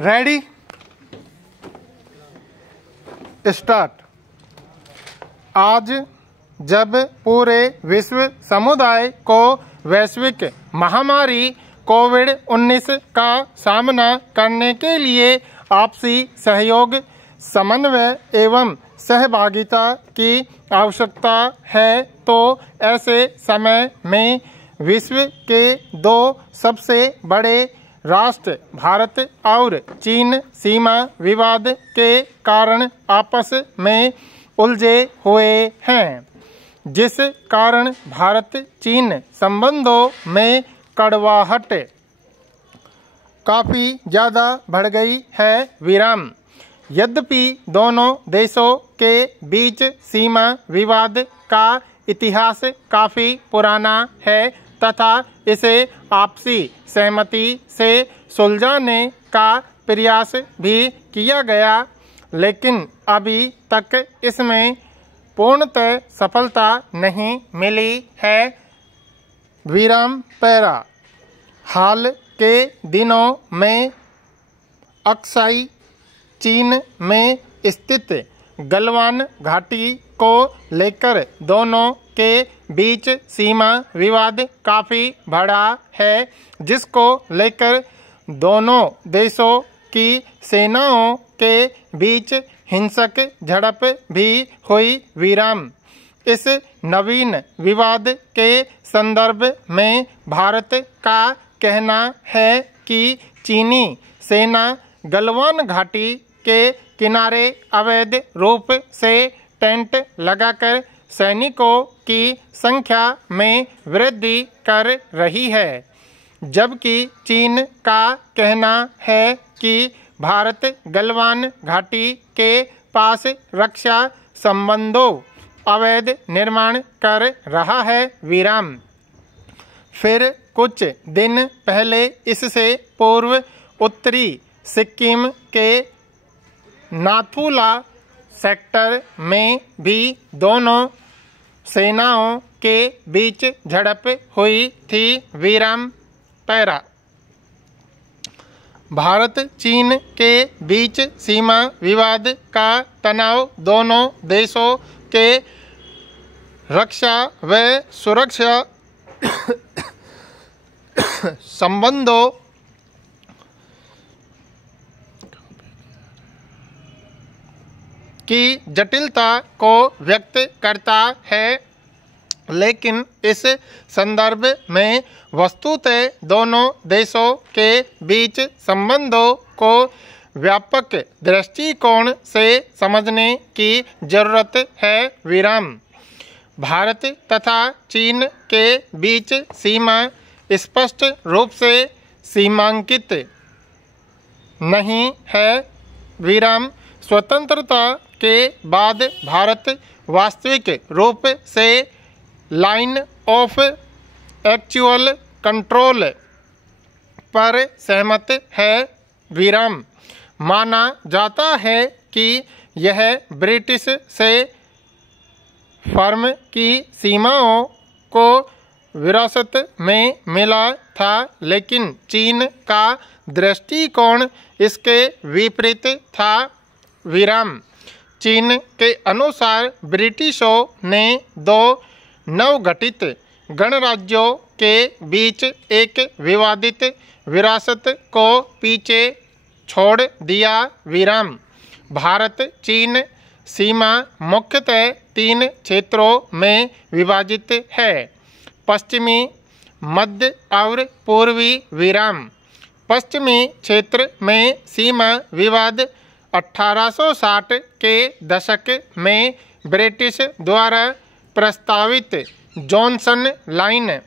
Ready start. आज जब पूरे विश्व समुदाय को वैश्विक महामारी कोविड-19 का सामना करने के लिए आपसी सहयोग, समन्वय एवं सहभागिता की आवश्यकता है, तो ऐसे समय में विश्व के दो सबसे बड़े राष्ट्र भारत और चीन सीमा विवाद के कारण आपस में उलझे हुए हैं, जिस कारण भारत चीन संबंधों में कड़वाहट काफ़ी ज़्यादा बढ़ गई है। विराम। यद्यपि दोनों देशों के बीच सीमा विवाद का इतिहास काफ़ी पुराना है तथा इसे आपसी सहमति से सुलझाने का प्रयास भी किया गया, लेकिन अभी तक इसमें पूर्णतः सफलता नहीं मिली है। विराम पैरा। हाल के दिनों में अक्साई चीन में स्थित गलवान घाटी को लेकर दोनों के बीच सीमा विवाद काफ़ी बढ़ा है, जिसको लेकर दोनों देशों की सेनाओं के बीच हिंसक झड़प भी हुई। विराम। इस नवीन विवाद के संदर्भ में भारत का कहना है कि चीनी सेना गलवान घाटी के किनारे अवैध रूप से टेंट लगाकर सैनिकों की संख्या में वृद्धि कर रही है, जबकि चीन का कहना है कि भारत गलवान घाटी के पास रक्षा संबंधों अवैध निर्माण कर रहा है। विराम। फिर कुछ दिन पहले इससे पूर्व उत्तरी सिक्किम के नाथुला सेक्टर में भी दोनों सेनाओं के बीच झड़प हुई थी। विराम पैरा। भारत चीन के बीच सीमा विवाद का तनाव दोनों देशों के रक्षा व सुरक्षा संबंधों की जटिलता को व्यक्त करता है, लेकिन इस संदर्भ में वस्तुतः दोनों देशों के बीच संबंधों को व्यापक दृष्टिकोण से समझने की जरूरत है। विराम। भारत तथा चीन के बीच सीमा स्पष्ट रूप से सीमांकित नहीं है। विराम। स्वतंत्रता के बाद भारत वास्तविक रूप से लाइन ऑफ एक्चुअल कंट्रोल पर सहमत है। विराम। माना जाता है कि यह ब्रिटिश से फर्म की सीमाओं को विरासत में मिला था, लेकिन चीन का दृष्टिकोण इसके विपरीत था। विराम। चीन के अनुसार ब्रिटिशों ने दो नवगठित गणराज्यों के बीच एक विवादित विरासत को पीछे छोड़ दिया। विराम। भारत चीन सीमा मुख्यतः तीन क्षेत्रों में विभाजित है: पश्चिमी, मध्य और पूर्वी। विराम। पश्चिमी क्षेत्र में सीमा विवाद 1860 के दशक में ब्रिटिश द्वारा प्रस्तावित जॉनसन लाइन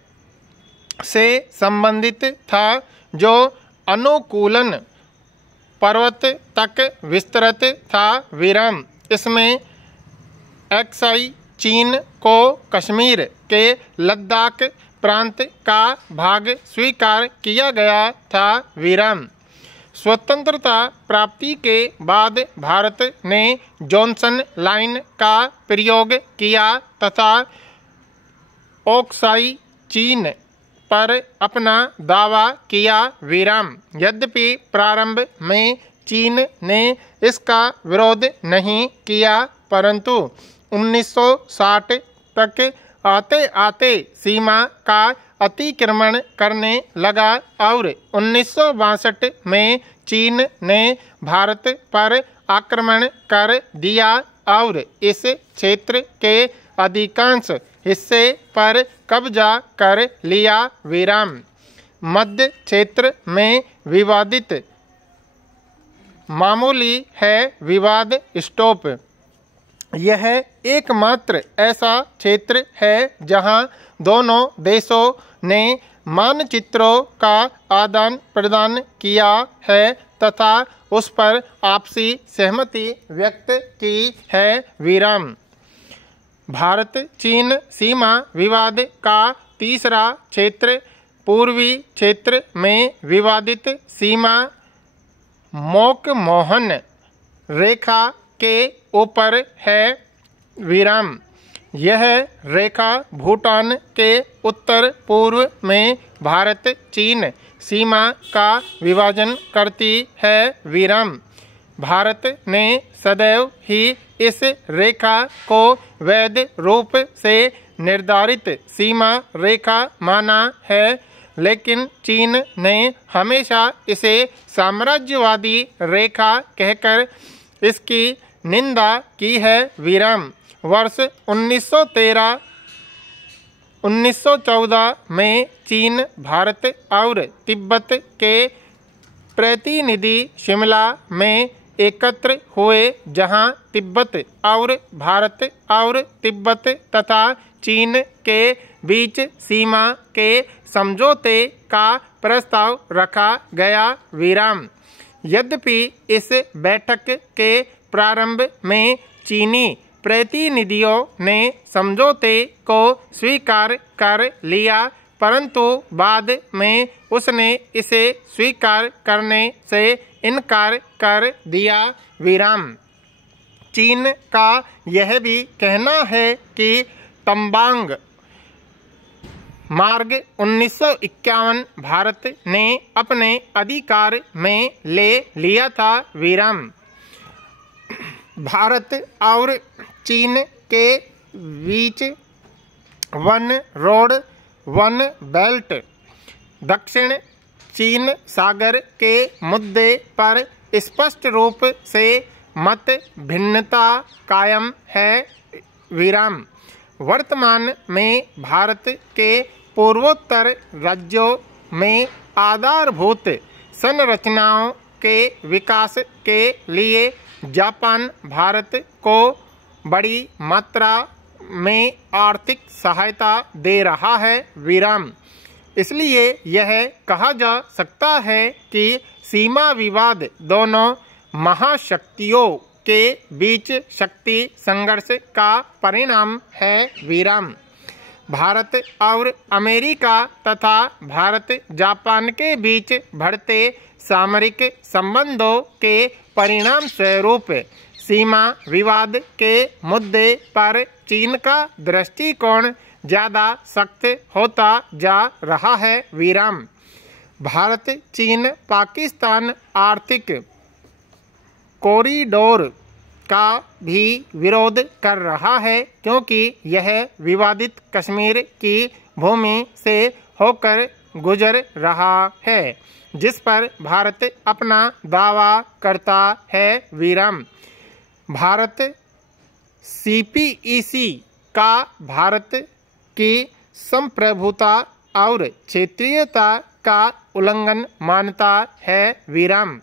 से संबंधित था, जो अनुकूलन पर्वत तक विस्तृत था। विराम। इसमें अक्साई चीन को कश्मीर के लद्दाख प्रांत का भाग स्वीकार किया गया था। विराम। स्वतंत्रता प्राप्ति के बाद भारत ने जॉनसन लाइन का प्रयोग किया तथा अक्साई चीन पर अपना दावा किया विराम। यद्यपि प्रारंभ में चीन ने इसका विरोध नहीं किया, परंतु 1960 तक आते आते सीमा का अतिक्रमण करने लगा और 1962 में चीन ने भारत पर आक्रमण कर दिया और इस क्षेत्र के अधिकांश हिस्से पर कब्जा कर लिया विराम। मध्य क्षेत्र में विवादित मामूली है विवाद स्टॉप। यह एकमात्र ऐसा क्षेत्र है जहां दोनों देशों ने मानचित्रों का आदान प्रदान किया है तथा उस पर आपसी सहमति व्यक्त की है विराम। भारत चीन सीमा विवाद का तीसरा क्षेत्र पूर्वी क्षेत्र में विवादित सीमा मैकमोहन रेखा के ऊपर है विराम। यह रेखा भूटान के उत्तर पूर्व में भारत चीन सीमा का विभाजन करती है विराम। भारत ने सदैव ही इस रेखा को वैध रूप से निर्धारित सीमा रेखा माना है, लेकिन चीन ने हमेशा इसे साम्राज्यवादी रेखा कहकर इसकी निंदा की है विराम। वर्ष 1914 में चीन भारत और तिब्बत के प्रतिनिधि शिमला में एकत्र हुए, जहां तिब्बत और भारत और तिब्बत तथा चीन के बीच सीमा के समझौते का प्रस्ताव रखा गया विराम। यद्यपि इस बैठक के प्रारंभ में चीनी प्रतिनिधियों ने समझौते को स्वीकार कर लिया, परंतु बाद में उसने इसे स्वीकार करने से इनकार कर दिया विराम। चीन का यह भी कहना है कि तंबांग मार्ग 1951 भारत ने अपने अधिकार में ले लिया था विराम। भारत और चीन के बीच वन रोड वन बेल्ट दक्षिण चीन सागर के मुद्दे पर स्पष्ट रूप से मत भिन्नता कायम है विराम। वर्तमान में भारत के पूर्वोत्तर राज्यों में आधारभूत संरचनाओं के विकास के लिए जापान भारत को बड़ी मात्रा में आर्थिक सहायता दे रहा है विराम। इसलिए यह कहा जा सकता है कि सीमा विवाद दोनों महाशक्तियों के बीच शक्ति संघर्ष का परिणाम है विराम। भारत और अमेरिका तथा भारत जापान के बीच बढ़ते सामरिक संबंधों के परिणाम स्वरूप सीमा विवाद के मुद्दे पर चीन का दृष्टिकोण ज़्यादा सख्त होता जा रहा है विराम। भारत चीन पाकिस्तान आर्थिक कॉरिडोर का भी विरोध कर रहा है, क्योंकि यह विवादित कश्मीर की भूमि से होकर गुजर रहा है, जिस पर भारत अपना दावा करता है विराम। भारत CPEC का भारत की संप्रभुता और क्षेत्रीयता का उल्लंघन मानता है विराम।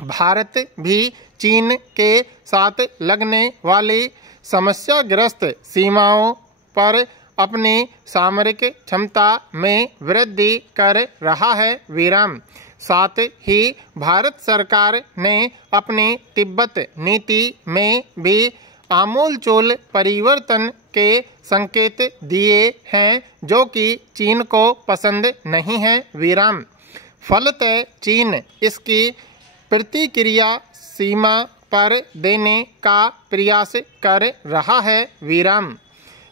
भारत भी चीन के साथ लगने वाली समस्याग्रस्त सीमाओं पर अपनी सामरिक क्षमता में वृद्धि कर रहा है विराम। साथ ही भारत सरकार ने अपनी तिब्बत नीति में भी आमूलचूल परिवर्तन के संकेत दिए हैं, जो कि चीन को पसंद नहीं है विराम। फलतः चीन इसकी प्रतिक्रिया सीमा पर देने का प्रयास कर रहा है विराम।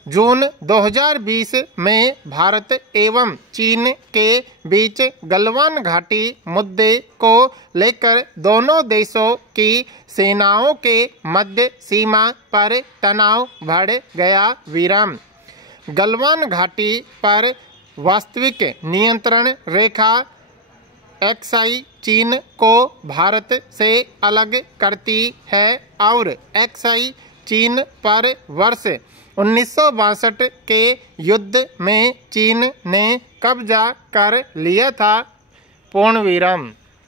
जून 2020 में भारत एवं चीन के बीच गलवान घाटी मुद्दे को लेकर दोनों देशों की सेनाओं के मध्य सीमा पर तनाव बढ़ गया। विराम। गलवान घाटी पर वास्तविक नियंत्रण रेखा एक्साई चीन को भारत से अलग करती है और एक्साई चीन पर वर्ष 1962 के युद्ध में चीन ने कब्जा कर लिया था। पूर्ण विराम।